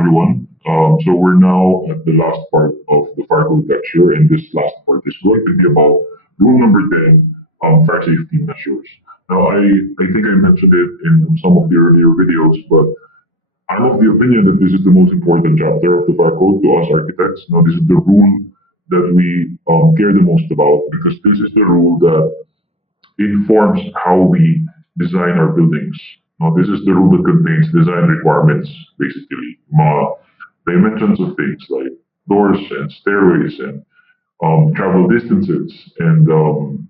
everyone. So we're now at the last part of the fire code lecture, and this last part is going to be about rule number 10, fire safety measures. Now, I think I mentioned it in some of the earlier videos, but I'm of the opinion that this is the most important chapter of the fire code to us architects. Now, this is the rule that we care the most about because this is the rule that informs how we design our buildings. Now, this is the rule that contains design requirements, basically, mga dimensions of things like doors and stairways and travel distances and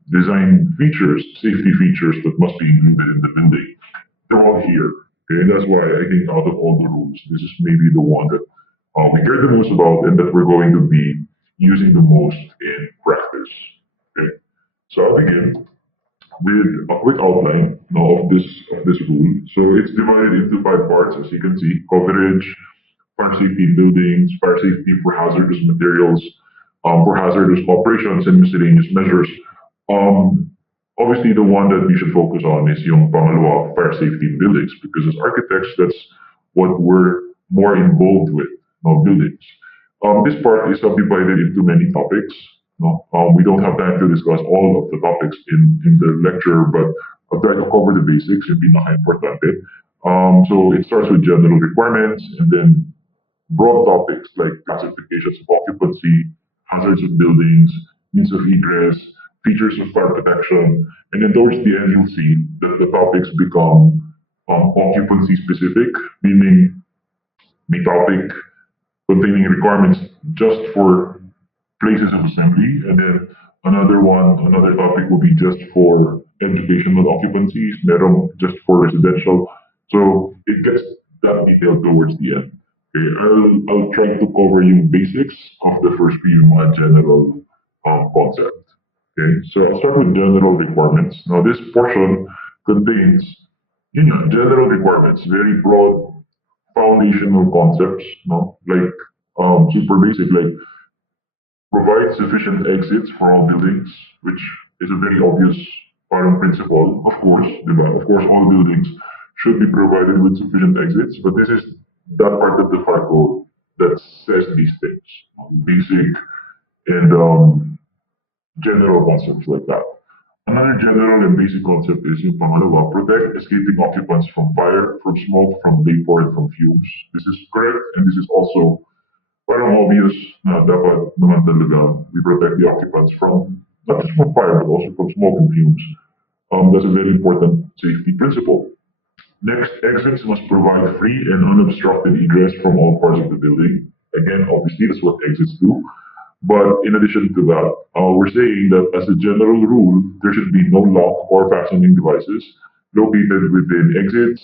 design features, safety features that must be included in the building. They're all here. Okay? And that's why I think out of all the rules, this is maybe the one that we care the most about and that we're going to be using the most in practice. Okay? So I'll begin with a quick outline of this rule. So it's divided into five parts, as you can see: coverage, fire safety in buildings, fire safety for hazardous materials, for hazardous operations, and miscellaneous measures. Um, Obviously, the one that we should focus on is yung pangalawa, fire safety in buildings, because as architects, that's what we're more involved with, buildings. This part is subdivided into many topics. No? We don't have time to discuss all of the topics in the lecture, but I'll try to cover the basics, yung pinaka-importante. So it starts with general requirements, and then broad topics like classifications of occupancy, hazards of buildings, means of egress, features of fire protection, and then towards the end you'll see that the topics become occupancy specific, meaning the topic containing requirements just for places of assembly, and then another topic will be just for educational occupancies, meron just for residential. So it gets that detailed towards the end. Okay, I'll try to cover you basics of the first few general concept. Okay, so I'll start with general requirements. Now this portion contains general requirements, very broad foundational concepts, no? Like super basic, like provide sufficient exits for all buildings, which is a very obvious parang principle, of course, diba? Of course, all buildings should be provided with sufficient exits, but this is that part of the fire code that says these things, basic and general concepts like that. Another general and basic concept is yung pangalawa, protect escaping occupants from fire, from smoke, from vapor, and from fumes. This is correct, and this is also parang obvious na dapat naman talaga we protect the occupants from, not just from fire, but also from smoke and fumes. That's a very important safety principle. Next, exits must provide free and unobstructed egress from all parts of the building. Again, obviously, that's what exits do. But in addition to that, we're saying that as a general rule, there should be no lock or fastening devices located within exits,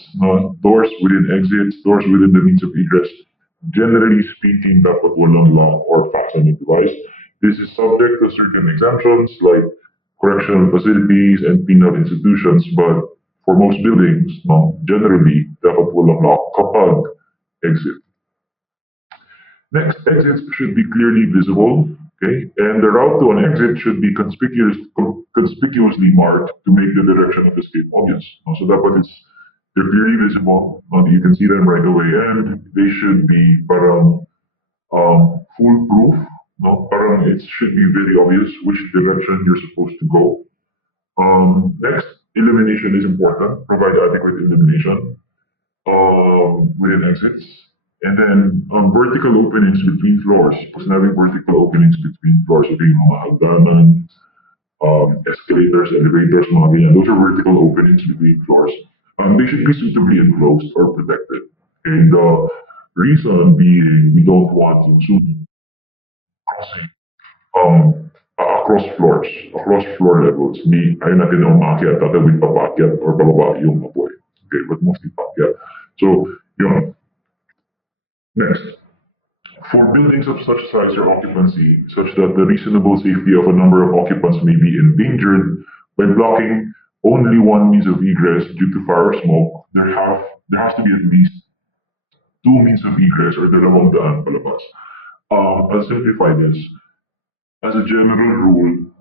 doors within exits, doors within the means of egress. Generally speaking, dapat walang lock or fastening device. This is subject to certain exemptions like correctional facilities and penal institutions, but for most buildings, generally, dapat walang lock kapag exit. Next, exits should be clearly visible, okay? And the route to an exit should be conspicuously marked to make the direction of escape obvious. So dapat they're clearly visible, you can see them right away, and they should be parang foolproof, no? Parang it should be very obvious which direction you're supposed to go. Next, illumination is important. Provide adequate illumination within exits. And then vertical openings between floors. Pag sinabing vertical openings between floors, ito yung mga hagdanan, escalators, elevators, mga ganyan. Those are vertical openings between floors. They should be suitably enclosed or protected. And the reason being we don't want yung sunog crossing across floors, across floor levels. Hindi, ayaw natin na umakyat, tatawid pa paakyat or pababa yung apoy. Okay, but mostly paakyat. So, yun. Next, for buildings of such size or occupancy, such that the reasonable safety of a number of occupants may be endangered by blocking only one means of egress due to fire or smoke, there has to be at least two means of egress or dalawang daan palabas. I'll simplify this. As a general rule,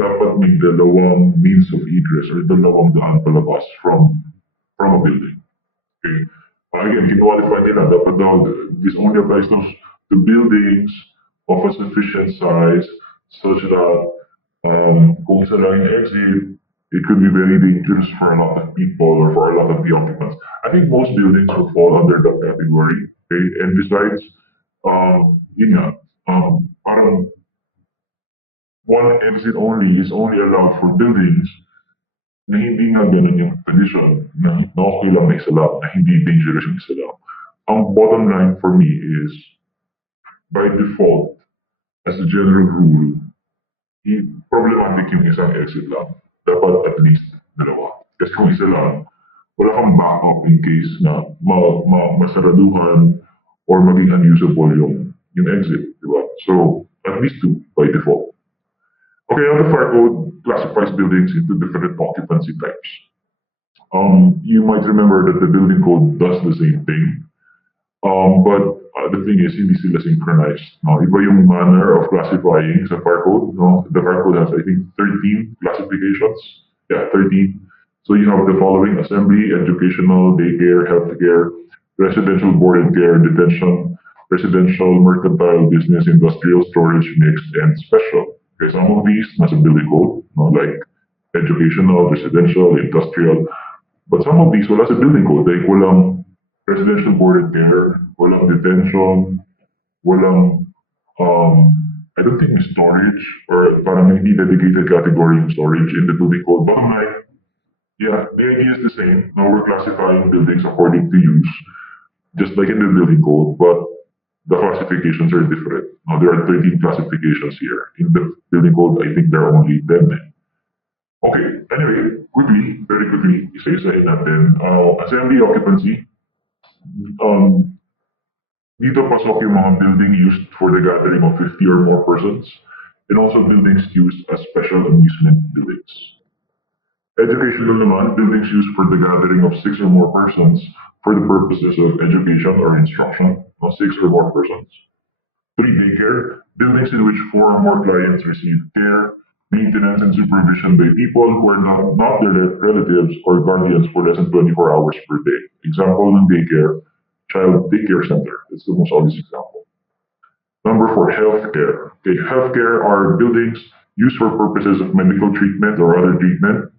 dapat may dalawang means of egress or dalawang daan palabas from a building. Okay? Again, kinualify nila, dapat daw, this only applies to buildings of a sufficient size such that kung isa lang yung exit, it could be very dangerous for a lot of people or for a lot of the occupants. I think most buildings would fall under that category. Okay? And besides, yun nga, parang one exit only is only allowed for buildings na hindi nga ganun yung condition, na okay lang na isa lang, na hindi dangerous yung isa lang. Ang bottom line for me is, by default, as a general rule, problematic yung isang exit lang. Dapat at least dalawa. Kasi kung isa lang, wala kang backup in case na masaraduhan or maging unusable yung exit, di ba? So, at least two by default. Okay, now the fire code classifies buildings into different occupancy types. You might remember that the building code does the same thing, but the thing is, hindi sila synchronized. No? Iba yung manner of classifying sa fire code. No? The fire code has, I think, 13 classifications. Yeah, 13. So you have the following: assembly, educational, daycare, healthcare, residential board and care, detention, residential, mercantile, business, industrial, storage, mixed, and special. Okay, some of these nasa building code, no? Like educational, residential, industrial. But some of these wala sa building code. Like walang residential board and care, walang detention, walang, I don't think may storage or parang hindi dedicated category yung storage in the building code. Bottom line, yeah, the idea is the same. Now we're classifying buildings according to use, just like in the building code, but the classifications are different. Now there are 13 classifications here. In the building code, I think there are only 10. Okay, anyway, quickly, very quickly, isa-isahin natin. Assembly occupancy, um, dito pasok yung mga building used for the gathering of 50 or more persons, and also buildings used as special amusement buildings. Educational naman, buildings used for the gathering of 6 or more persons for the purposes of education or instruction of 6 or more persons. 3. Daycare, buildings in which 4 or more clients receive care, maintenance, and supervision by people who are not their relatives or guardians for less than 24 hours per day. Example ng daycare, child daycare center. That's the most obvious example. Number 4, healthcare. Okay, healthcare are buildings used for purposes of medical treatment or other treatment,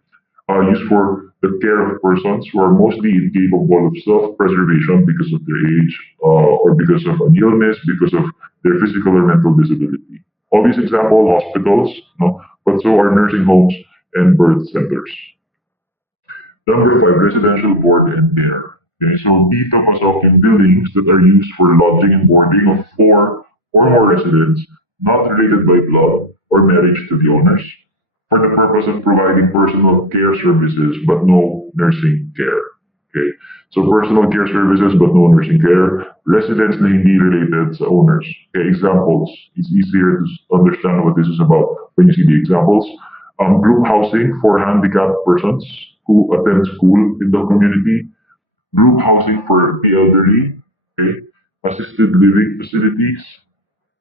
used for the care of persons who are mostly incapable of self-preservation because of their age, or because of an illness, because of their physical or mental disability. Obvious example, hospitals, no? But so are nursing homes and birth centers. Number 5, residential board and care. Okay, so dito pasok yung buildings that are used for lodging and boarding of 4 or more residents not related by blood or marriage to the owners, for the purpose of providing personal care services but no nursing care. Okay, so personal care services but no nursing care, residents na hindi related sa owners. Okay, examples. It's easier to understand what this is about when you see the examples. Group housing for handicapped persons who attend school in the community, group housing for the elderly, okay, assisted living facilities,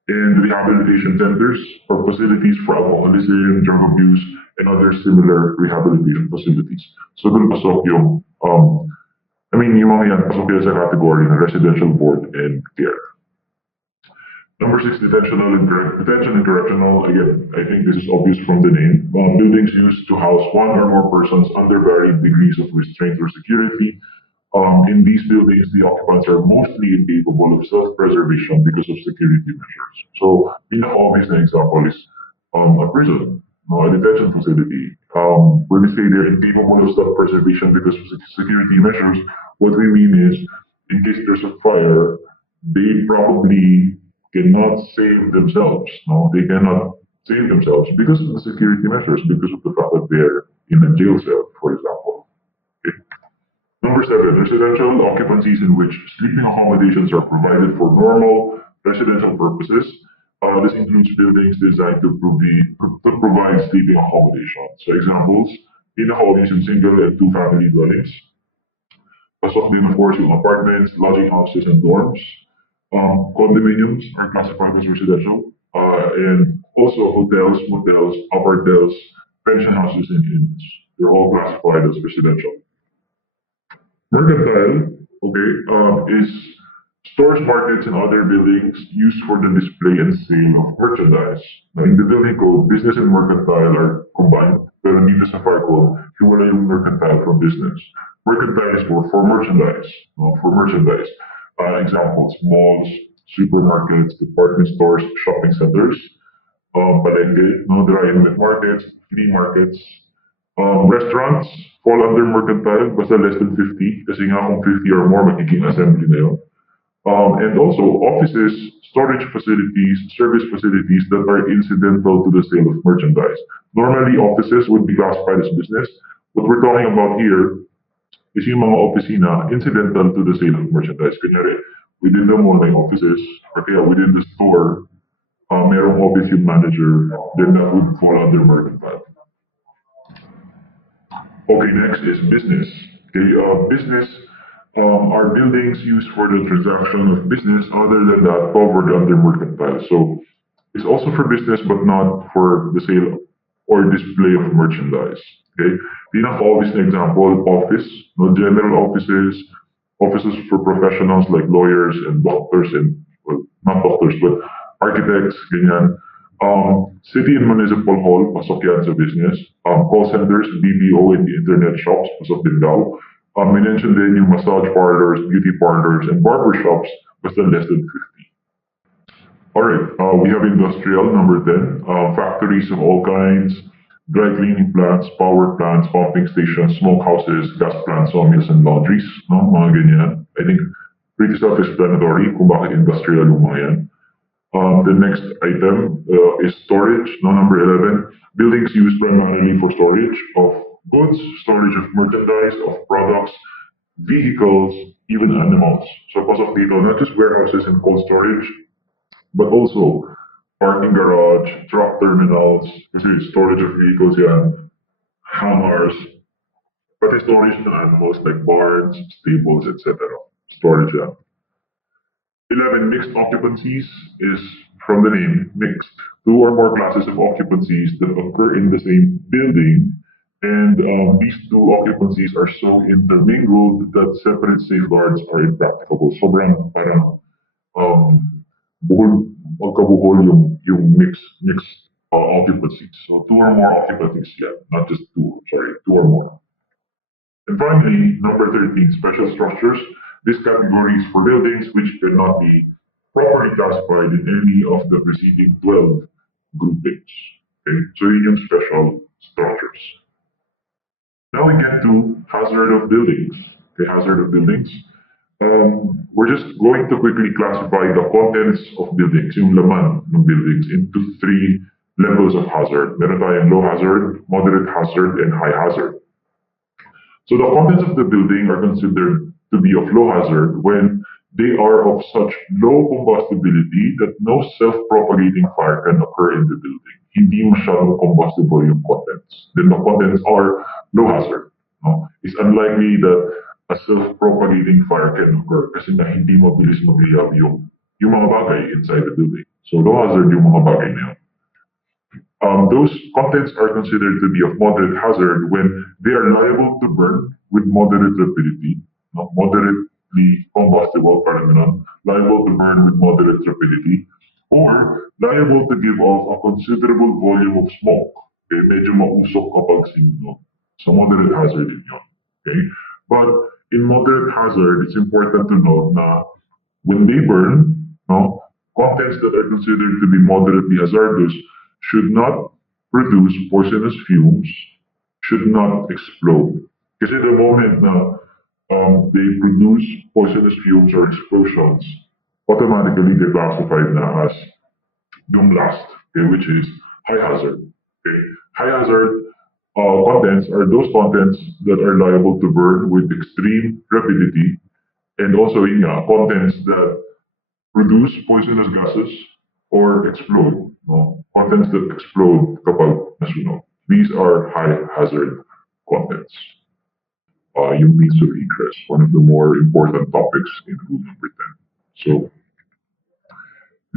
and rehabilitation centers or facilities for alcoholism, drug abuse, and other similar rehabilitation facilities. So dun pasok yung, yung mga yan pasok yan sa category ng residential board and care. Number 6, detention and correctional. Again, I think this is obvious from the name. Buildings used to house 1 or more persons under varying degrees of restraint or security. In these buildings, the occupants are mostly incapable of self-preservation because of security measures. So, pinaka-obvious na example is a prison, no, a detention facility. When we say they're incapable of self-preservation because of security measures, what we mean is, in case there's a fire, they probably cannot save themselves. No, they cannot save themselves because of the security measures, because of the fact that they're in a jail cell, for example. Okay. Number 7, residential occupancies in which sleeping accommodations are provided for normal residential purposes. This includes buildings designed to provide sleeping accommodation. So examples, pinaka-obvious yung single and 2 family dwellings. Pasok din, of course, yung apartments, lodging houses, and dorms. Condominiums are classified as residential, and also hotels, motels, apartels, pension houses, and inns. They're all classified as residential. Mercantile Okay, is stores, markets, and other buildings used for the display and sale of merchandise. Now, in the building code, business and mercantile are combined, pero dito sa fire code, hiwala yung mercantile from business. Mercantile is for merchandise, no? For merchandise. Examples, malls, supermarkets, department stores, shopping centers, palengke, no, dry and wet markets, flea markets, restaurants fall under mercantile basta less than 50 kasi nga kung 50 or more magiging assembly na yun. And also offices, storage facilities, service facilities that are incidental to the sale of merchandise. Normally offices would be classified as business. What we're talking about here is yung mga opisina incidental to the sale of merchandise. Kunyari, within the mall may offices, or kaya within the store, merong office yung manager, then that would fall under mercantile. Okay, next is business. Okay, business are buildings used for the transaction of business other than that covered under mercantile. So it's also for business but not for the sale or display of merchandise. Okay, pinaka-obvious na example, office, no, general offices, offices for professionals like lawyers and doctors and, well, not doctors, but architects, ganyan. City and municipal hall, pasok yan sa business. Call centers, BPO, and the internet shops, pasok din daw. Mention din yung massage parlors, beauty parlors, and barber shops, basta less than 50. Alright, we have industrial, number 10. Factories of all kinds, dry cleaning plants, power plants, pumping stations, smokehouses, gas plants, sawmills, and laundries. No? Mga ganyan. I think pretty self-explanatory kung bakit industrial yung mga yan. The next item is storage. No, number 11. Buildings used primarily for storage of goods, storage of merchandise, of products, vehicles, even animals. So pasok dito, not just warehouses and cold storage, but also parking garage, truck terminals, kasi storage of vehicles yan, hangars, pati storage ng animals like barns, stables, etc. Storage yan. 11 mixed occupancies is from the name mixed. Two or more classes of occupancies that occur in the same building, and these two occupancies are so intermingled that separate safeguards are impracticable. Sobrang parang buhol, magkabuhol yung mixed occupancies. So two or more occupancies, yeah, not just two, sorry, two or more. And finally, number 13, special structures. This category is for buildings which cannot be properly classified in any of the preceding 12 groupings. Okay, so yun yung special structures. Now we get to hazard of buildings. Okay, hazard of buildings. We're just going to quickly classify the contents of buildings, yung laman ng buildings, into three levels of hazard. Meron tayong low hazard, moderate hazard, and high hazard. So the contents of the building are considered to be of low hazard when they are of such low combustibility that no self-propagating fire can occur in the building. Hindi masyadong combustible yung contents. Then the contents are low hazard. No? It's unlikely that a self-propagating fire can occur kasi na hindi mabilis mag-iyaw yung mga bagay inside the building. So low hazard yung mga bagay na yun. Those contents are considered to be of moderate hazard when they are liable to burn with moderate rapidity, no? Moderately combustible, parang ganun, liable to burn with moderate rapidity, or liable to give off a considerable volume of smoke. Okay, medyo mausok kapag sinunog. So moderate hazard din yun. Okay? But in moderate hazard, it's important to note na when they burn, no, contents that are considered to be moderately hazardous should not produce poisonous fumes, should not explode. Kasi the moment na they produce poisonous fumes or explosions, automatically they're classified na as yung last, okay, which is high hazard. Okay? High hazard contents are those contents that are liable to burn with extreme rapidity, and also yun nga, contents that produce poisonous gases or explode. No? Contents that explode kapag nasunog. These are high hazard contents. Yung means of egress, one of the more important topics in rule number 10. So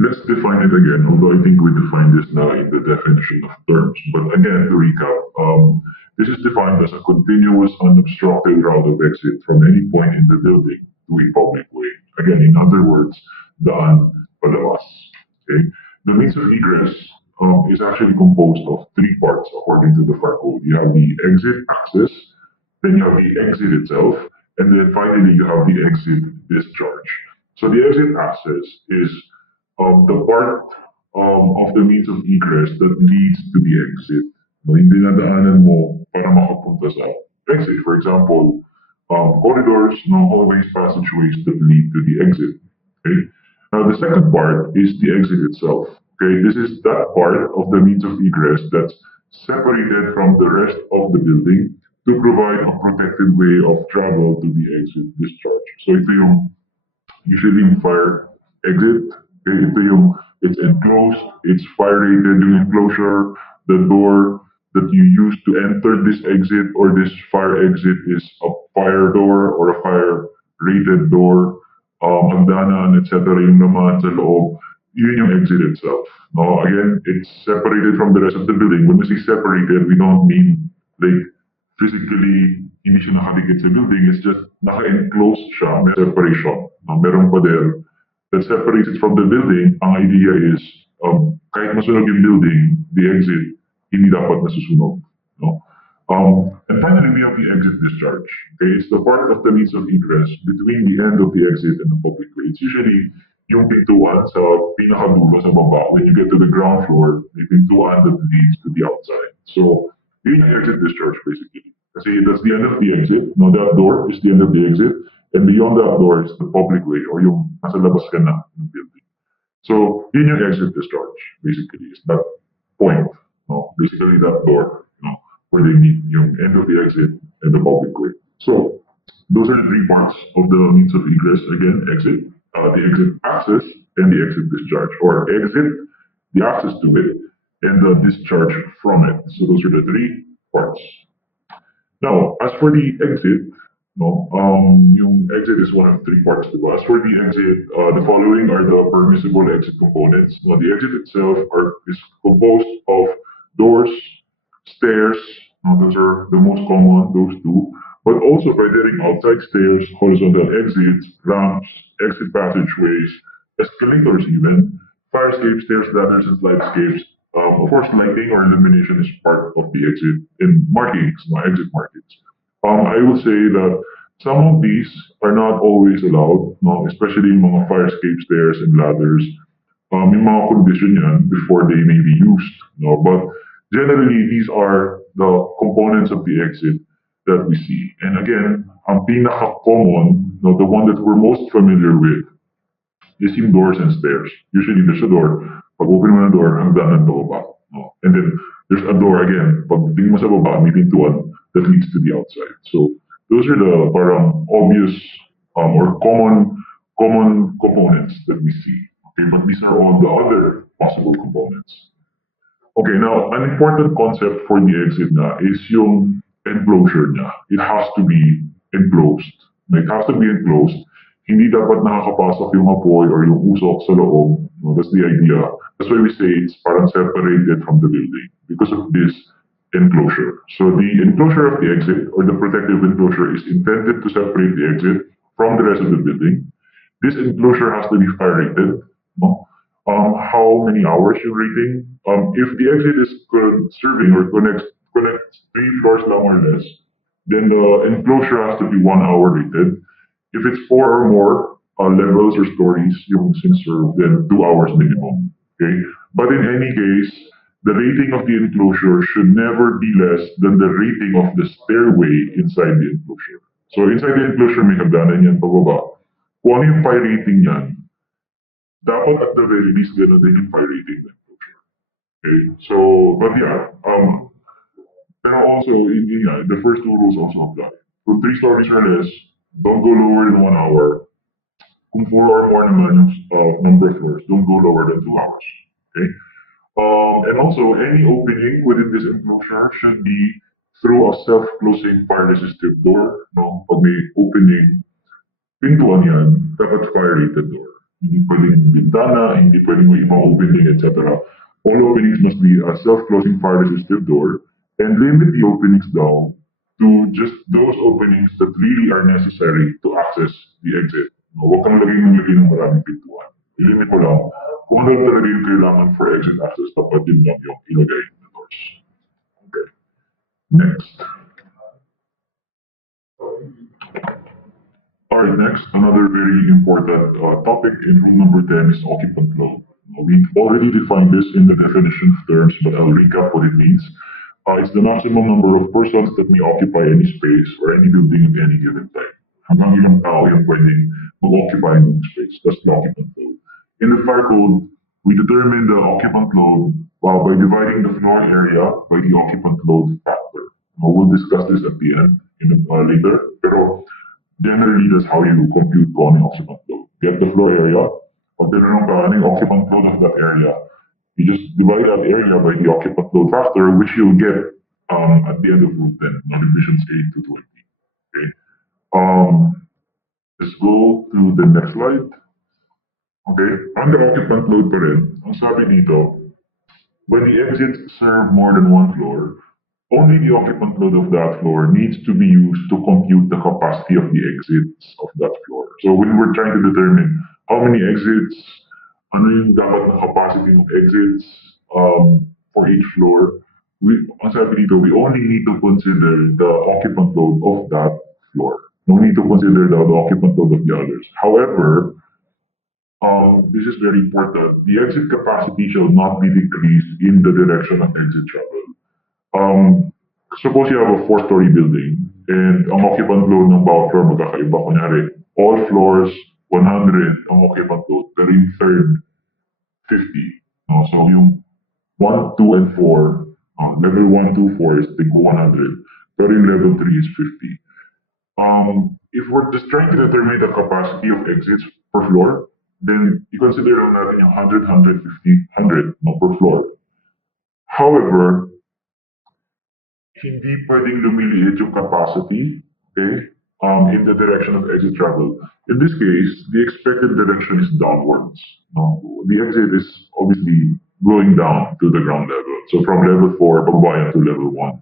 let's define it again, although I think we defined this now in the definition of terms. But again, to recap, this is defined as a continuous unobstructed route of exit from any point in the building to to a public way. Again, in other words, daan palabas. Okay? The means of egress is actually composed of three parts according to the fire code. You have the exit access, then you have the exit itself, and then finally you have the exit discharge. So the exit access is the part of the means of egress that leads to the exit. No, yung dinadaanan mo para makapunta sa exit. For example, corridors, no, hallways, passageways that lead to the exit. Okay. Now the second part is the exit itself. Okay, this is that part of the means of egress that's separated from the rest of the building to provide a protected way of travel to the exit discharge. So ito yung usually yung fire exit. Okay, ito yung it's enclosed, it's fire rated yung enclosure, the door that you use to enter this exit or this fire exit is a fire door or a fire rated door, hagdanan, etc. yung naman sa loob, yun yung exit itself. No, again, it's separated from the rest of the building. When we say separated, we don't mean like physically hindi siya nakadikit sa building. It's just naka-enclose siya, may separation. Meron pa there that separates it from the building. Ang idea is kahit masunog yung building, the exit hindi dapat nasusunog. No? And finally, we have the exit discharge. Okay, it's the part of the means of egress between the end of the exit and the public way. It's usually yung pintuan sa pinakadulo sa baba. When you get to the ground floor, may pintuan that leads to the outside. So, yun yung exit discharge basically. Kasi that's the end of the exit. No, that door is the end of the exit. And beyond that door is the public way or yung nasa labas ka na ng building. So, yun yung exit discharge basically. Is that point. No, basically that door. No, where they meet yung end of the exit and the public way. So, those are the three parts of the means of egress. Again, exit, the exit access, and the exit discharge, or exit, the access to it, and the discharge from it. So those are the three parts. Now, as for the exit, no, yung exit is one of three parts. Diba? As for the exit, the following are the permissible exit components. Now, the exit itself is composed of doors, stairs. Now, those are the most common, those two. But also providing outside stairs, horizontal exits, ramps, exit passageways, escalators even, fire escape stairs, ladders, and slide escapes. Of course, lighting or illumination is part of the exit in markings, no, exit markings. I will say that some of these are not always allowed, no, especially in mga fire escape stairs and ladders. May mga condition yan before they may be used. No? But generally, these are the components of the exit that we see. And again, ang pinaka-common, no, the one that we're most familiar with, is yung doors and stairs. Usually, there's a door. Pag open mo ng door, hagdanan to baba. No? And then, there's a door again. Pag tingin mo sa baba, may pintuan that leads to the outside. So, those are the parang obvious or common components that we see. Okay, but these are all the other possible components. Okay, now, an important concept for the exit na is yung enclosure niya. It has to be enclosed. It has to be enclosed. Hindi dapat nakakapasok yung apoy or yung usok sa loob. No, that's the idea. That's why we say it's parang separated from the building because of this enclosure. So the enclosure of the exit or the protective enclosure is intended to separate the exit from the rest of the building. This enclosure has to be fire rated. No? How many hours you're rating? If the exit is serving or connects 3 floors long or less, then the enclosure has to be 1 hour rated. If it's 4 or more levels or stories yung sinserve, then 2 hours minimum. Okay? But in any case, the rating of the enclosure should never be less than the rating of the stairway inside the enclosure. So inside the enclosure, may hagdanan yan pababa. Kung ano yung fire rating yan, dapat at the very least ganun din yung fire rating ng enclosure. Okay? So, but yeah, pero also, the first two rules also apply. Kung 3 stories or less, don't go lower than 1 hour. Kung 4 or more naman yung number of floors, don't go lower than 2 hours. Okay? And also, any opening within this enclosure should be through a self-closing fire-resistive door. No? Pag may opening, pintuan yan, dapat fire-rated door. Hindi pwedeng bintana, hindi pwedeng may ibang opening, etc. All openings must be a self-closing fire-resistive door and limit the openings down to just those openings that really are necessary to access the exit. No, huwag kang lagay ng maraming pintuan. Ilimit mo lang kung ano talaga yung kailangan for exit access, dapat yun lang yung ilagay na doors. Okay. Next. Alright, next, another very important topic in rule number 10 is occupant load. We already defined this in the definition of terms, but I'll recap what it means. It's the maximum number of persons that may occupy any space or any building at any given time. Hanggang ilang tao yung pwedeng mag-occupy ng space. That's the occupant load. In the fire code, we determine the occupant load by dividing the floor area by the occupant load factor. We'll discuss this at the end later. Pero generally, that's how you compute kung ano yung occupant load. Get the floor area. Pag tinanong ka ano yung occupant load of that area, you just divide that area by the occupant load factor, which you'll get at the end of Rule 10, non-divisions 8 to 20. Okay. Let's go to the next slide. Okay. On the occupant load pa rin, ang sabi dito, when the exits serve more than one floor, only the occupant load of that floor needs to be used to compute the capacity of the exits of that floor. So when we're trying to determine how many exits, ano yung dapat na capacity ng exits for each floor, ang sabi dito, we only need to consider the occupant load of that floor. No need to consider the occupant load of the others. However, this is very important. The exit capacity shall not be decreased in the direction of exit travel. Suppose you have a four-story building and ang occupant load ng bawat floor magkakaiba. Kunyari, all floors 100 ang occupant load, pero yung third 50. No? So yung 1, 2, and 4, level 1, 2, 4 is tig 100, pero yung level 3 is 50. If we're just trying to determine the capacity of exits per floor, then you consider lang natin yung 100, 150, 100 no, per floor. However, hindi pwedeng lumiliit yung capacity, okay, in the direction of exit travel. In this case, the expected direction is downwards. No? The exit is obviously going down to the ground level. So from level 4, pababa to level 1.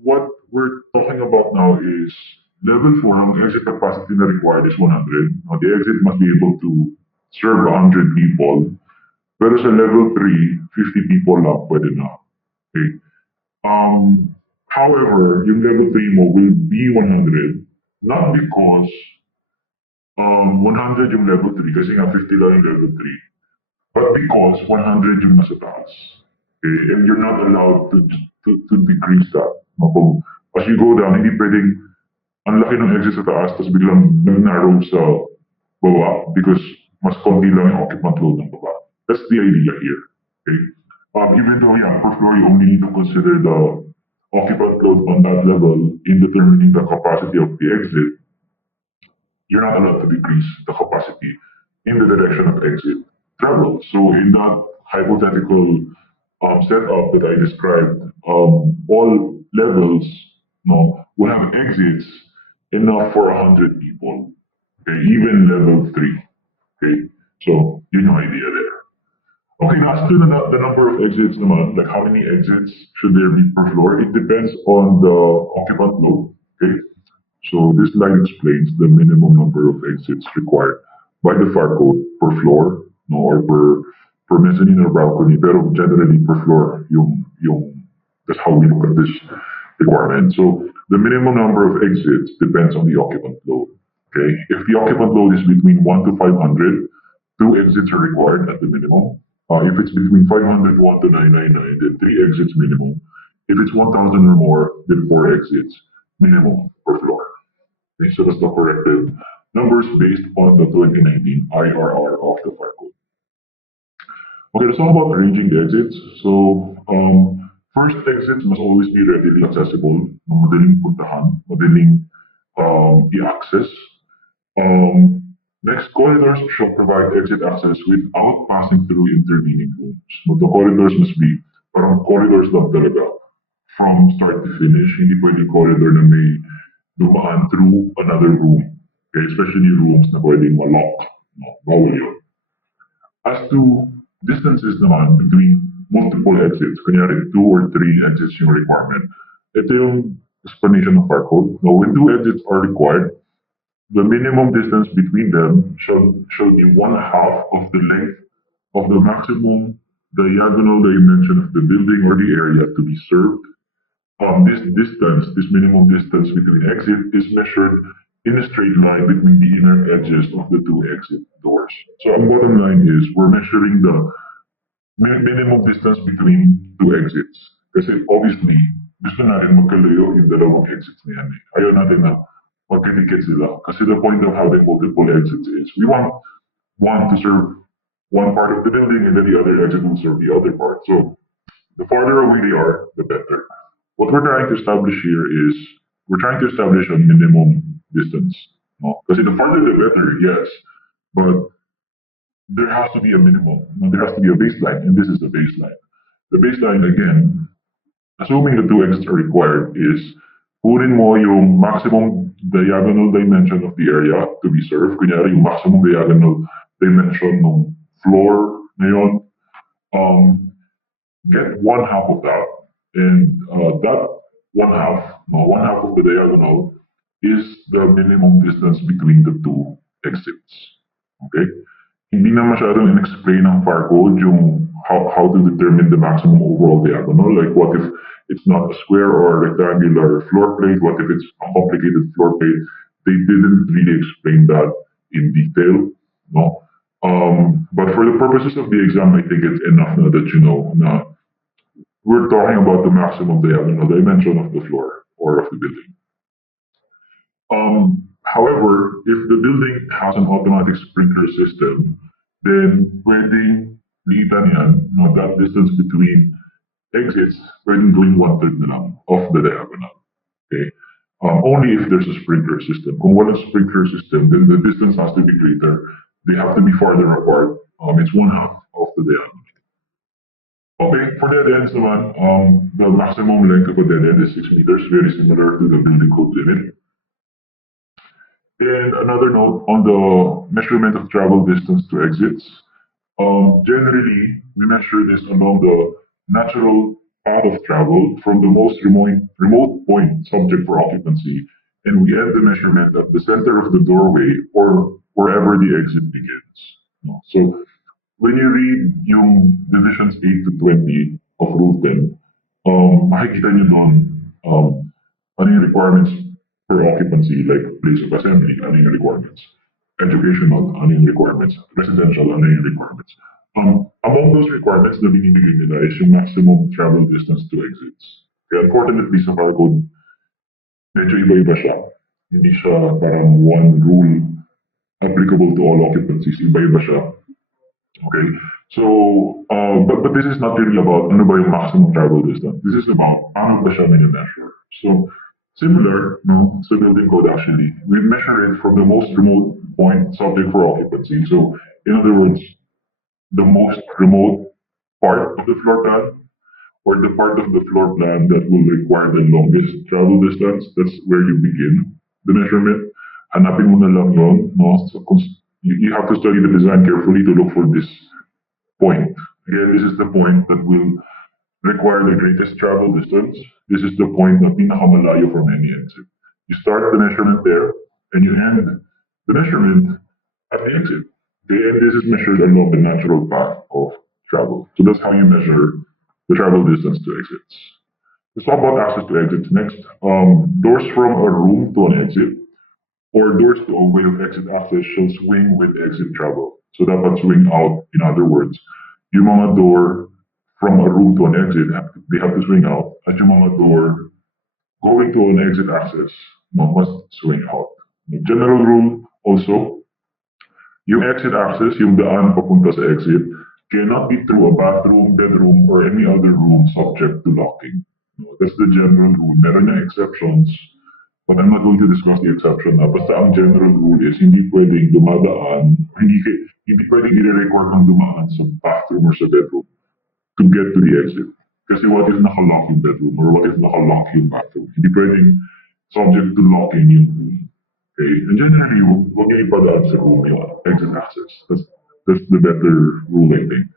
What we're talking about now is level 4, ang exit capacity na required is 100. Now, the exit must be able to serve 100 people. Pero sa level 3, 50 people lang pwede na. Okay. However, yung level 3 mo will be 100, not because 100 yung level 3, kasi nga 50 lang yung level 3, but because 100 yung nasa taas. Okay? And you're not allowed to decrease that. As you go down, hindi pwedeng ang laki ng exit sa taas, tapos biglang nag-narrow sa baba because mas konti lang yung occupant load ng baba. That's the idea here. Okay? Even though, yeah, per floor, you only need to consider the occupant load on that level in determining the capacity of the exit, you're not allowed to decrease the capacity in the direction of exit travel. So in that hypothetical setup that I described, all levels will have exits enough for 100 people, okay, even level 3. Okay, so yun yung idea there. Okay, now as to the number of exits naman, like how many exits should there be per floor? It depends on the occupant load. Okay, so this line explains the minimum number of exits required by the fire code per floor, no, or per mezzanine or balcony, pero generally per floor, that's how we look at this requirement. So the minimum number of exits depends on the occupant load. Okay, if the occupant load is between 1 to 500, 2 exits are required at the minimum. If it's between 500 to 1 to 999, then 3 exits minimum. If it's 1,000 or more, then 4 exits minimum per floor. Okay, so that's the corrective numbers based on the 2019 IRR of the fire code. Okay, let's talk about arranging the exits. So, first exits must always be readily accessible, madaling puntahan, madaling i-access. Next, corridors shall provide exit access without passing through intervening rooms. The corridors must be parang corridors lang talaga from start to finish. Hindi pwede corridor na may dumaan through another room. Okay, especially rooms na pwedeng ma-lock. Bawal yun. As to distances naman between multiple exits, kunyari 2 or 3 exits yung requirement, ito yung explanation ng fire code. Now, when two exits are required, the minimum distance between them shall be one half of the length of the maximum diagonal dimension of the building or the area to be served. This minimum distance between exit is measured in a straight line between the inner edges of the two exit doors. So ang bottom line is we're measuring the minimum distance between two exits. Kasi obviously, gusto natin magkalayo yung dalawang exits na yan. Ayaw natin na magkadikit sila. Kasi the point of having multiple exits is we want one to serve one part of the building and then the other exit will serve the other part. So the farther away they are, the better. What we're trying to establish here is we're trying to establish a minimum distance. No? Kasi the farther the better, yes. But there has to be a minimum. No? There has to be a baseline, and this is the baseline. The baseline, again, assuming the two exits are required, is kunin mo yung maximum diagonal dimension of the area to be served. Kunyari, yung maximum diagonal dimension ng floor na yun, get one half of that, and that one half of the diagonal is the minimum distance between the two exits. Okay? Hindi na masyadong in-explain ng fire code yung how to determine the maximum overall diagonal. Like what if it's not a square or a rectangular floor plate? What if it's a complicated floor plate? They didn't really explain that in detail. No? But for the purposes of the exam, I think it's enough na that you know na we're talking about the maximum diagonal dimension of the floor or of the building. However, if the building has an automatic sprinkler system, then pwedeng liitan yan, no, that distance between exits, pwedeng gawin 1/3 na lang of the diagonal. Okay? Only if there's a sprinkler system. Kung walang sprinkler system, then the distance has to be greater. They have to be farther apart. It's one half of the diagonal. Okay, for dead ends naman, the maximum length of a dead end is 6 meters, very similar to the building code limit. And another note on the measurement of travel distance to exits. Generally, we measure this along the natural path of travel from the most remote point subject for occupancy, and we end the measurement at the center of the doorway or wherever the exit begins. So when you read yung divisions 8 to 20 of Rule 10, makikita nyo doon ano yung requirements for occupancy, like place of assembly, ano yung requirements, educational, ano yung requirements, residential, ano yung requirements. Among those requirements na binibigay nila is yung maximum travel distance to exits. Kaya unfortunately sa fire code, medyo iba-iba siya. Hindi siya parang one rule applicable to all occupancies, iba-iba siya. Okay, so but this is not really about ano ba yung maximum travel distance. This is about paano ba siya measure. So similar, no, sa building code actually, we measure it from the most remote point subject for occupancy. So in other words, the most remote part of the floor plan or the part of the floor plan that will require the longest travel distance. That's where you begin the measurement. Hanapin mo na lang yun, no? So you have to study the design carefully to look for this point. Again, this is the point that will require the greatest travel distance. This is the point na pinakamalayo from any exit. You start the measurement there, and you end the measurement at the exit. Okay, and this is measured along the natural path of travel. So that's how you measure the travel distance to exits. Let's talk about access to exits next. Doors from a room to an exit or doors to a way of exit access shall swing with exit travel. So dapat swing out. In other words, yung mga door from a room to an exit, they have to swing out. At yung mga door going to an exit access must swing out. The general rule also, yung exit access, yung daan papunta sa exit, cannot be through a bathroom, bedroom, or any other room subject to locking. That's the general rule. Meron na exceptions, but I'm not going to discuss the exception na. Basta ang general rule is hindi pwedeng dumadaan, hindi pwedeng i-require kang dumaan sa bathroom or sa bedroom to get to the exit. Kasi what if naka-lock yung bedroom or what if naka-lock yung bathroom? Hindi pwedeng subject to locking yung room. Okay? And generally, huwag niya ipadaan sa room yung exit access. That's the better rule, I think.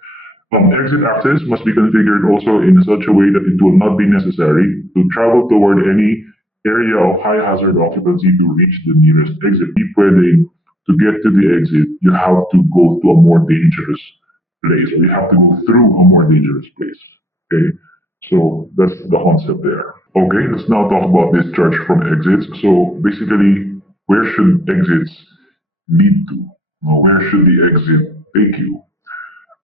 Exit access must be configured also in such a way that it will not be necessary to travel toward any area of high hazard occupancy to reach the nearest exit. Di pwedeng to get to the exit, you have to go to a more dangerous place, or you have to go through a more dangerous place. Okay, so that's the concept there. Okay, let's now talk about discharge from exits. So basically, where should exits lead to? Where should the exit take you?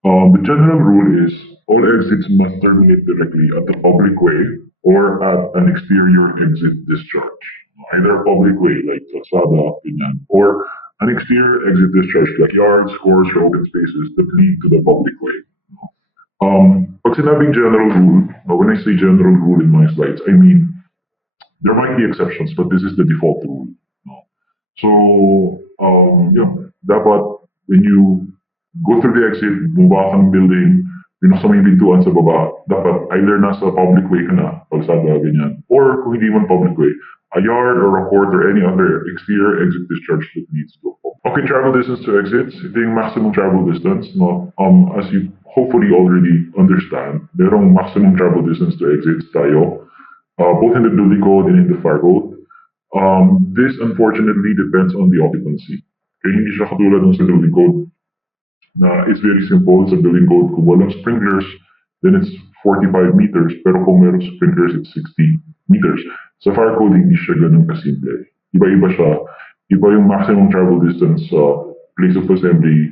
The general rule is all exits must terminate directly at the public way or at an exterior exit discharge. Either a public way like kalsada, ganyan, or an exterior exit discharge like yards, courts, or open spaces that lead to the public way. Pag sinabing general rule, when I say general rule in my slides, I mean there might be exceptions, but this is the default rule. No? So, dapat when you go through the exit, bumaba kang building, sa may pintuan sa baba, dapat either nasa public way ka na, kalsada, ganyan, or kung hindi man public way, a yard or a court or any other exterior exit discharge that leads to a public. Okay, travel distance to exits. Ito yung maximum travel distance. No? As you hopefully already understand, merong maximum travel distance to exits tayo, both in the building code and in the fire code. This unfortunately depends on the occupancy. Kaya hindi siya katulad ng sa building code na it's very simple. Sa building code, kung walang sprinklers, then it's 45 meters. Pero kung meron sprinklers, it's 60 meters. Sa fire code, hindi siya ganun kasimple. Iba-iba siya. Iba yung maximum travel distance sa place of assembly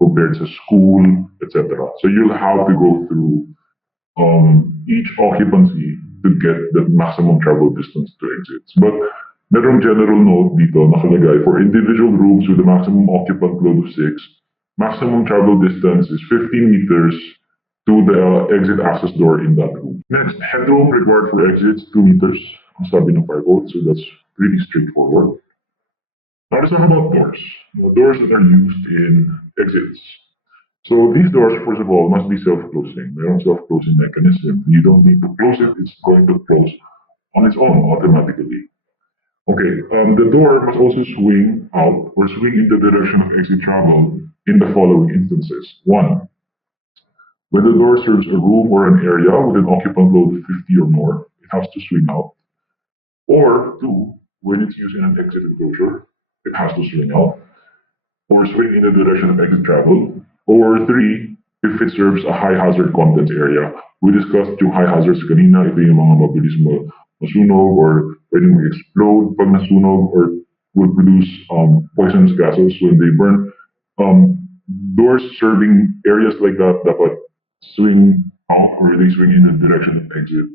compared sa school, etc. So you'll have to go through each occupancy to get the maximum travel distance to exits. But merong general note dito nakalagay for individual rooms with a maximum occupant load of 6, maximum travel distance is 15 meters to the exit access door in that room. Next, headroom required for exits, 2 meters, ang sabi ng fire code, so that's pretty straightforward. Now let's talk about doors. Doors that are used in exits. So these doors, first of all, must be self-closing. They're a self-closing mechanism. You don't need to close it, it's going to close on its own automatically. Okay, the door must also swing out or swing in the direction of exit travel in the following instances. 1. When the door serves a room or an area with an occupant load of 50 or more, it has to swing out. Or 2. When it's using an exit enclosure, it has to swing out. Or swing in the direction of exit travel. Or 3, if it serves a high hazard contents area. We discussed yung high hazards kanina, ito yung mga mabilis masunog or pwedeng mag-explode pag nasunog or would produce poisonous gases when they burn. Doors serving areas like that dapat swing out or they swing in the direction of exit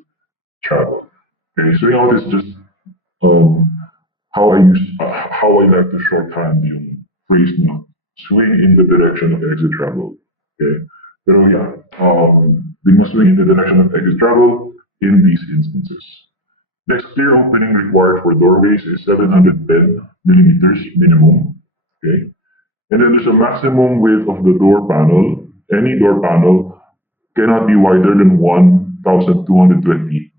travel. Okay, swing out is just how I like to shorthand yung phrase na swing in the direction of exit travel. Okay, pero yeah, they must swing in the direction of exit travel in these instances. Next, clear opening required for doorways is 710 millimeters minimum. Okay, and then there's a maximum width of the door panel. Any door panel cannot be wider than 1,220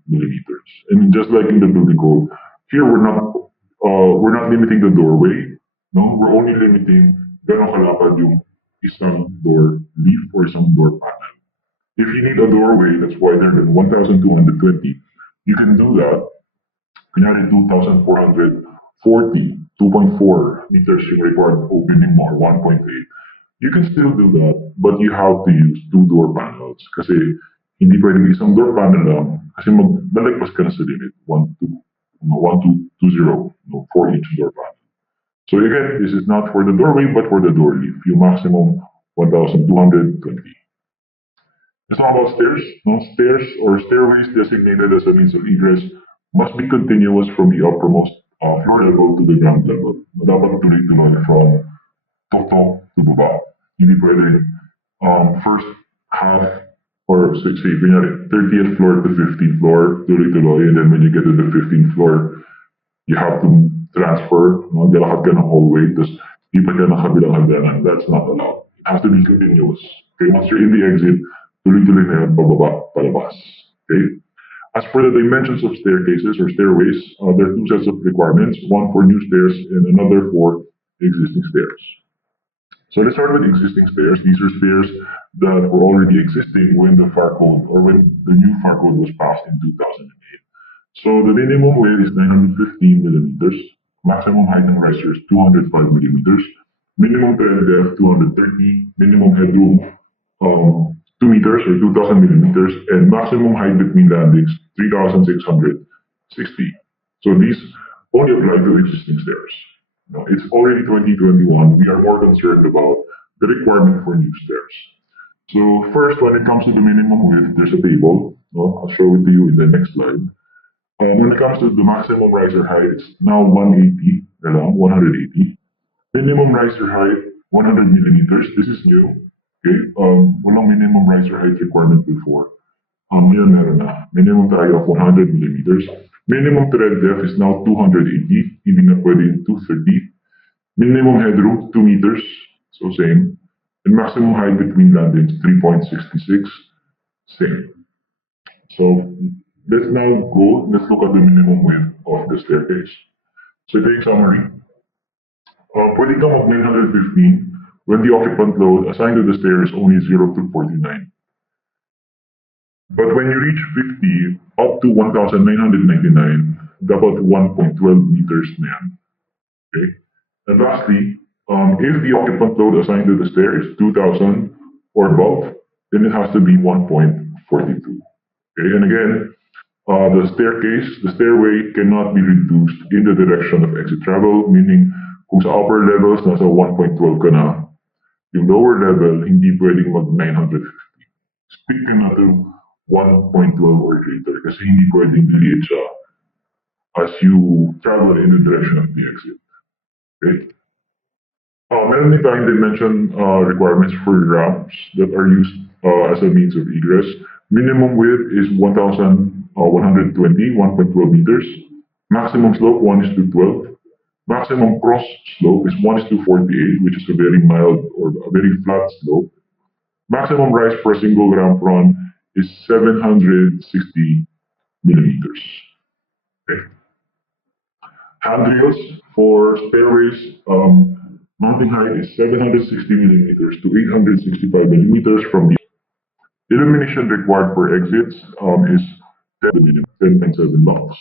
millimeters. And just like in the building code, here we're not limiting the doorway. No, we're only limiting gano'ng kalapad yung isang door leaf or isang door panel. If you need a doorway that's wider than 1,220, you can do that. Kunyari 2,440, 2.4 meters yung required opening mo or 1.8. You can still do that, but you have to use 2 door panels kasi hindi pwedeng isang door panel lang kasi maglalagpas ka na sa limit, 1,220 for each door panel. So again, this is not for the doorway, but for the door leaf, yung maximum 1,220. Let's talk about stairs. Stairs or stairways designated as a means of egress must be continuous from the uppermost floor level to the ground level. Dapat tuloy-tuloy from top to baba. Hindi pwede first half or say, kunyari, 30th floor to 15th floor, tuloy-tuloy, and then when you get to the 15th floor, you have to transfer, galakad ka ng hallway, tapos lipat ka ng kabilang hagdanan. That's not allowed. It has to be continuous. Okay, once you're in the exit, tuloy-tuloy na yan, pababa, palabas. Okay? As for the dimensions of staircases or stairways, there are 2 sets of requirements, one for new stairs and another for existing stairs. So let's start with existing stairs. These are stairs that were already existing when the fire code or when the new fire code was passed in 2008. So the minimum width is 915 millimeters, maximum height and riser is 205 millimeters, minimum tread depth 230, minimum headroom 2 meters or 2000 millimeters, and maximum height between landings 3660. So these only apply to existing stairs. Now, it's already 2021. We are more concerned about the requirement for new stairs. So first, when it comes to the minimum width, there's a table. No, I'll show it to you in the next slide. When it comes to the maximum riser height, it's now 180, 180. Minimum riser height, 100 millimeters. This is new. Okay, walang minimum riser height requirement before. Yun meron na. Minimum tayo of 100 millimeters. Minimum tread depth is now 280. Hindi na pwede 230. Minimum headroom, 2 meters. So same. And maximum height between landings, 3.66. Same. So let's let's look at the minimum width of the staircase. So ito yung summary. Pwede kang mag 915 when the occupant load assigned to the stair is only 0 to 49. But when you reach 50 up to 1,999, dapat 1.12 meters na yan. Okay? And lastly, if the occupant load assigned to the stair is 2,000 or above, then it has to be 1.42. Okay? And again, the stairway cannot be reduced in the direction of exit travel, meaning kung sa upper levels, nasa 1.12 ka na, yung lower level, hindi pwedeng mag 950. Stick ka na to 1.12 or greater kasi hindi pwedeng liliit siya as you travel in the direction of the exit. Okay? Meron din tayong dimension requirements for ramps that are used as a means of egress. Minimum width is 1,120, 1.12 meters. Maximum slope, 1:12. Maximum cross slope is 1:48, which is a very mild or a very flat slope. Maximum rise for a single ramp run is 760 millimeters. Okay. Handrails for stairways, mounting height is 760 millimeters to 865 millimeters from the illumination required for exits is 10.7 lux.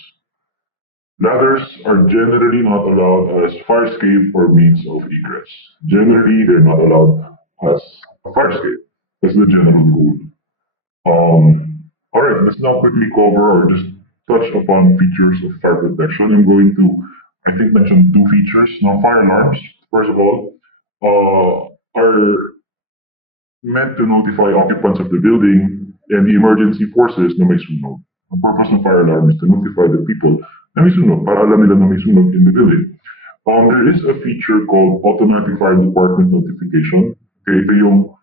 Ladders are generally not allowed as fire escape or means of egress. Generally, they're not allowed as a fire escape. That's the general rule. All right, let's now quickly cover or just touch upon features of fire protection. I'm going to, I think, mention two features. Now, fire alarms, first of all, are meant to notify occupants of the building and the emergency forces na may sunog. The purpose of fire alarm is to notify the people na may sunog para alam nila na may sunog in the building. There is a feature called automatic fire department notification. Okay, ito yung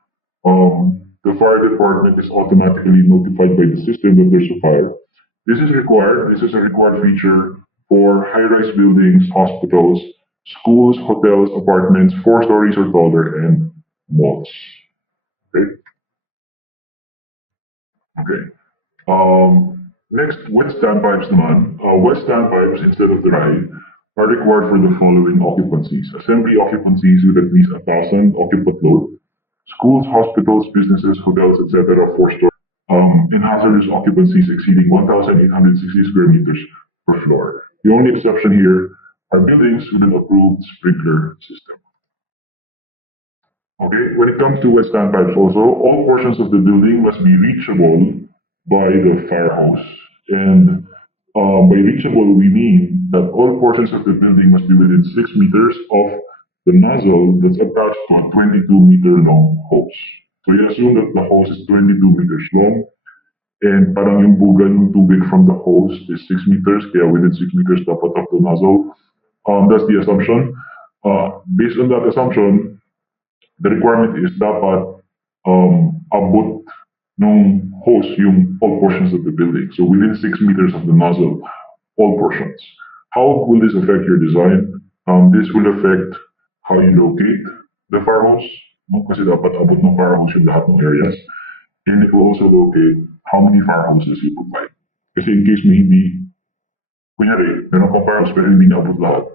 the fire department is automatically notified by the system that there's a fire. This is required. This is a required feature for high-rise buildings, hospitals, schools, hotels, apartments, 4 stories or taller, and malls. Okay. Okay. Next, wet standpipes naman. Wet standpipes instead of dry are required for the following occupancies. Assembly occupancies with at least 1,000 occupant load. Schools, hospitals, businesses, hotels, etc. 4-story. And hazardous occupancies exceeding 1,860 square meters per floor. The only exception here are buildings with an approved sprinkler system. Okay, when it comes to wet standpipes also, all portions of the building must be reachable by the fire hose. And by reachable, we mean that all portions of the building must be within 6 meters of the nozzle that's attached to a 22-meter long hose. So you assume that the hose is 22 meters long, and parang yung bugan ng tubig from the hose is 6 meters, kaya within 6 meters dapat of the nozzle. That's the assumption. Based on that assumption, the requirement is dapat abot ng hose yung all portions of the building. So within 6 meters of the nozzle, all portions. How will this affect your design? This will affect how you locate the fire hose, no? Kasi dapat abot ng fire hose yung lahat ng areas. And it will also locate how many fire hoses you provide. Kasi in case may hindi, kunyari, meron kang fire hose pero hindi niya abot lahat,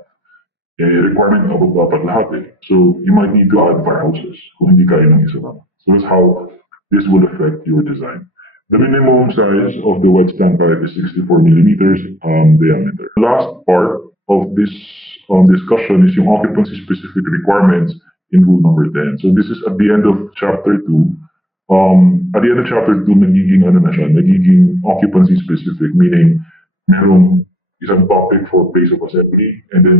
requirement abot dapat lahat eh. So you might need to add fire hoses kung hindi kaya ng isa lang. So that's how this will affect your design. The minimum size of the wet stand pipe is 64 millimeters diameter. The last part of this discussion is yung occupancy specific requirements in rule number 10. So this is at the end of chapter 2. At the end of chapter 2, nagiging ano na siya, nagiging occupancy specific, meaning merong isang topic for place of assembly and then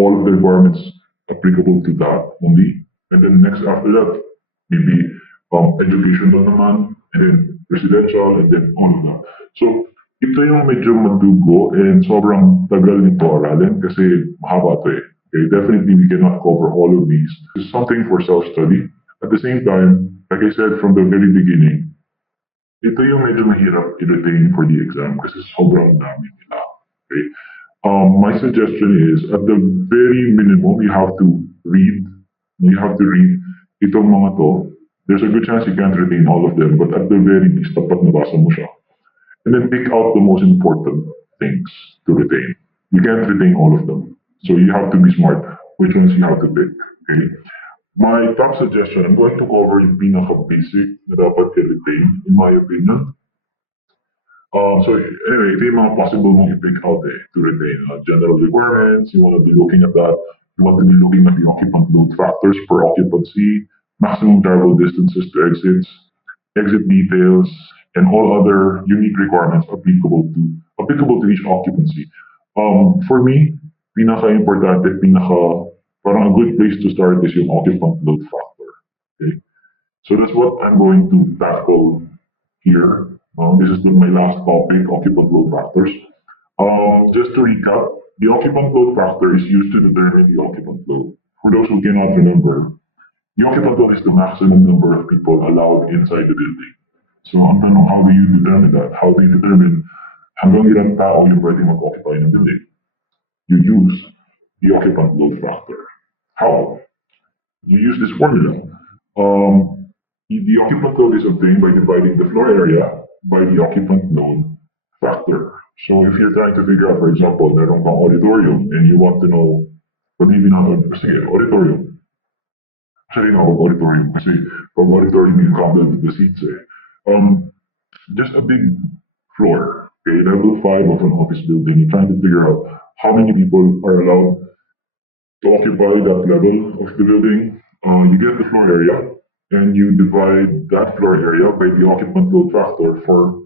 all of the requirements applicable to that only. And then next after that, maybe educational naman, and then residential, and then all of that. So, ito yung medyo madugo and sobrang tagal nito aralin kasi mahaba to eh. Okay, definitely we cannot cover all of these. It's something for self-study. At the same time, like I said from the very beginning, ito yung medyo mahirap i-retain for the exam kasi sobrang dami nila. Okay? My suggestion is, at the very minimum, you have to read. You have to read itong mga to. There's a good chance you can't retain all of them, but at the very least, dapat nabasa mo siya. And then pick out the most important things to retain. You can't retain all of them. So you have to be smart which ones you have to pick. Okay? My top suggestion, I'm going to cover yung pinaka-basic na dapat i-retain, in my opinion. So anyway, ito yung mga possible mong i-pick out to retain. General requirements, you want to be looking at that. You want to be looking at the occupant load factors per occupancy, maximum travel distances to exits, exit details, and all other unique requirements applicable to each occupancy. For me, pinaka-importante, parang a good place to start is yung occupant load factor. Okay? So that's what I'm going to tackle here. This is my last topic, occupant load factors. Just to recap, the occupant load factor is used to determine the occupant load. For those who cannot remember, the occupant load is the maximum number of people allowed inside the building. So ang tanong, how do you determine that? How do you determine hanggang ilang tao yung pwede mag-occupy ng building? You use the occupant load factor. How? You use this formula. The occupant load is obtained by dividing the floor area by the occupant load factor. So if you're trying to figure out, for example, meron kang auditorium and you want to know, but maybe not, sige, auditorium. Actually, no, auditorium kasi pag auditorium you count the seats eh. Just a big floor, okay, level 5 of an office building, you're trying to figure out how many people are allowed to occupy that level of the building. You get the floor area, and you divide that floor area by the occupant load factor for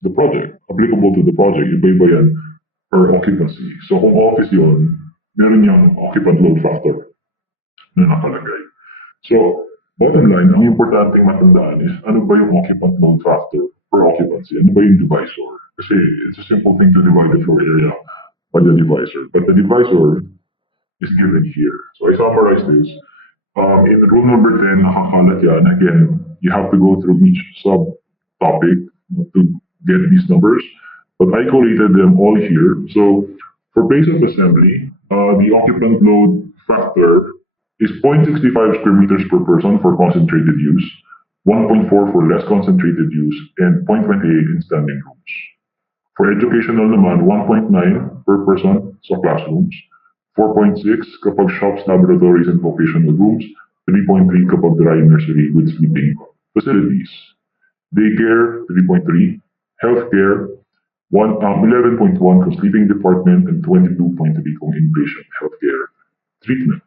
the project, applicable to the project, iba-iba yan per occupancy. So kung office yun, meron yung occupant load factor na nakalagay. So, bottom line, ang importanteng matandaan is, ano ba yung occupant load factor per occupancy? Ano ba yung divisor? Kasi it's a simple thing to divide the floor area by the divisor. But the divisor is given here. So I summarize this. In rule number 10, nakakalat yan. Again, you have to go through each subtopic to get these numbers. But I collated them all here. So for base of assembly, the occupant load factor is 0.65 square meters per person for concentrated use, 1.4 for less concentrated use, and 0.28 in standing rooms. For educational naman, 1.9 per person sa classrooms, 4.6 kapag shops, laboratories, and vocational rooms, 3.3 kapag dry nursery with sleeping facilities. Daycare, 3.3. Healthcare, 11.1 kung sleeping department and 22.3 kung inpatient healthcare treatment.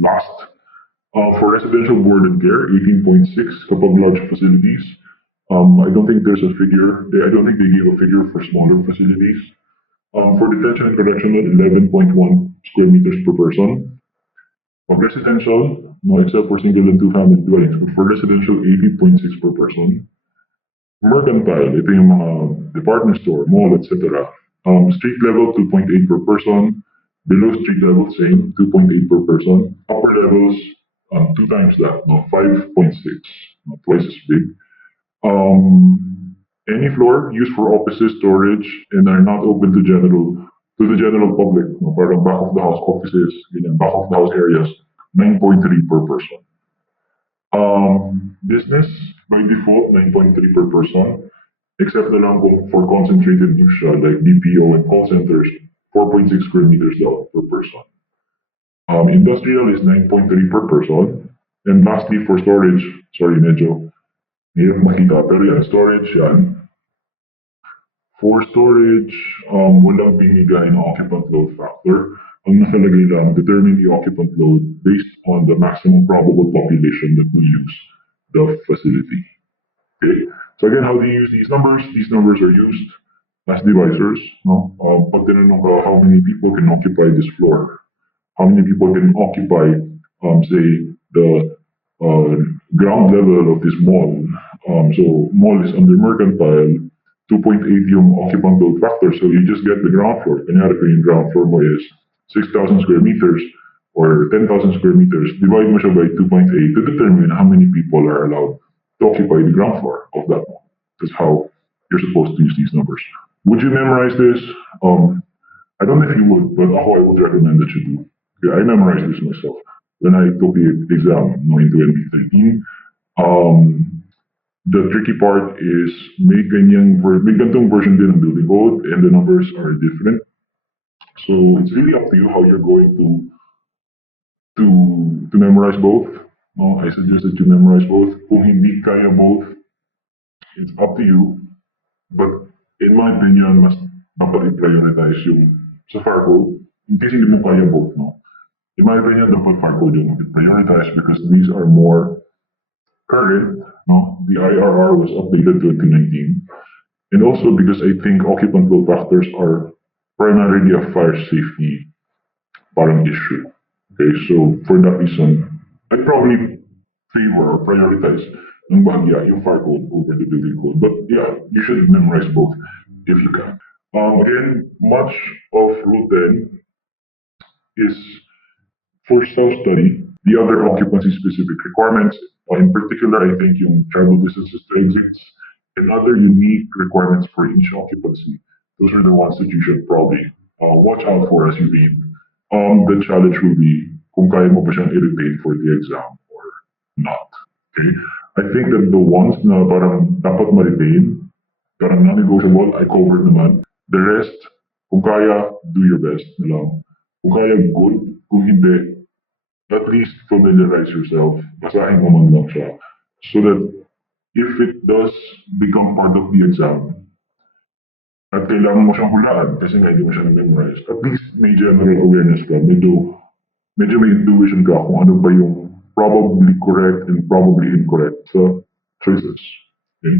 Last, for residential board and care, 18.6 kapag large facilities. I don't think there's a figure. I don't think they gave a figure for smaller facilities. For detention and correctional, 11.1 square meters per person. For residential, no, except for single and two-family dwellings, but for residential, 18.6 per person. Mercantile, ito yung mga department store, mall, etc. Street level, 2.8 per person. Below street level, same, 2.8 per person. Upper levels, 2 times that, no, 5.6, no, twice as big. Any floor used for offices, storage, and are not open to the general public, no, parang back of the house offices, ganyan, back of the house areas, 9.3 per person. Business, by default, 9.3 per person, except na lang kung for concentrated use siya, like BPO and call centers, 4.6 square meters daw per person. Industrial is 9.3 per person. And lastly, for storage, sorry, medyo hirap makita, pero yan, storage yan. For storage, walang binigay na occupant load factor. Ang nakalagay lang, determine the occupant load based on the maximum probable population that will use the facility. Okay? So again, how do you use these numbers? These numbers are used as divisors. No? Pag tinanong ka how many people can occupy this floor, how many people can occupy, say, the uh, ground level of this mall. So mall is under Mercantile, 2.8 yung occupant load factor. So you just get the ground floor. Kanyari kung yung ground floor mo is 6,000 square meters or 10,000 square meters, divide mo siya by 2.8 to determine how many people are allowed to occupy the ground floor of that mall. That's how you're supposed to use these numbers. Would you memorize this? I don't know if you would, but ako, I would recommend that you do. Okay, I memorized this myself when I took the exam no, in 2013. Um, the tricky part is may gantong version din ng building code and the numbers are different. So it's really up to you how you're going to memorize both. No, I suggest that you memorize both. Kung hindi kaya both, it's up to you. But in my opinion, mas dapat i-prioritize yung sa FARCO in case hindi mo kaya both, no? In my opinion, dapat FARCO yung i-prioritize because these are more current, no? The IRR was updated 2019. And also because I think occupant load factors are primarily a fire safety parang issue. Okay, so for that reason, I'd probably favor or prioritize ng bahagya yung fire code over the building code. But yeah, you should memorize both if you can. Again, much of Rule 10 is for self-study. The other occupancy-specific requirements, in particular, I think yung travel distances to exits and other unique requirements for each occupancy, those are the ones that you should probably watch out for as you read. The challenge will be kung kaya mo pa siyang i-retain for the exam or not. Okay? I think that the ones na parang dapat ma-retain, parang non-negotiable, I covered naman. The rest, kung kaya, do your best na lang. Kung kaya, good. Kung hindi, at least familiarize yourself. Basahin mo man lang siya. So that if it does become part of the exam, at kailangan mo siyang hulaan kasi nga hindi mo siya na-memorize, at least may general awareness ka, medyo may intuition ka kung ano ba yung probably correct and probably incorrect sa choices. Okay?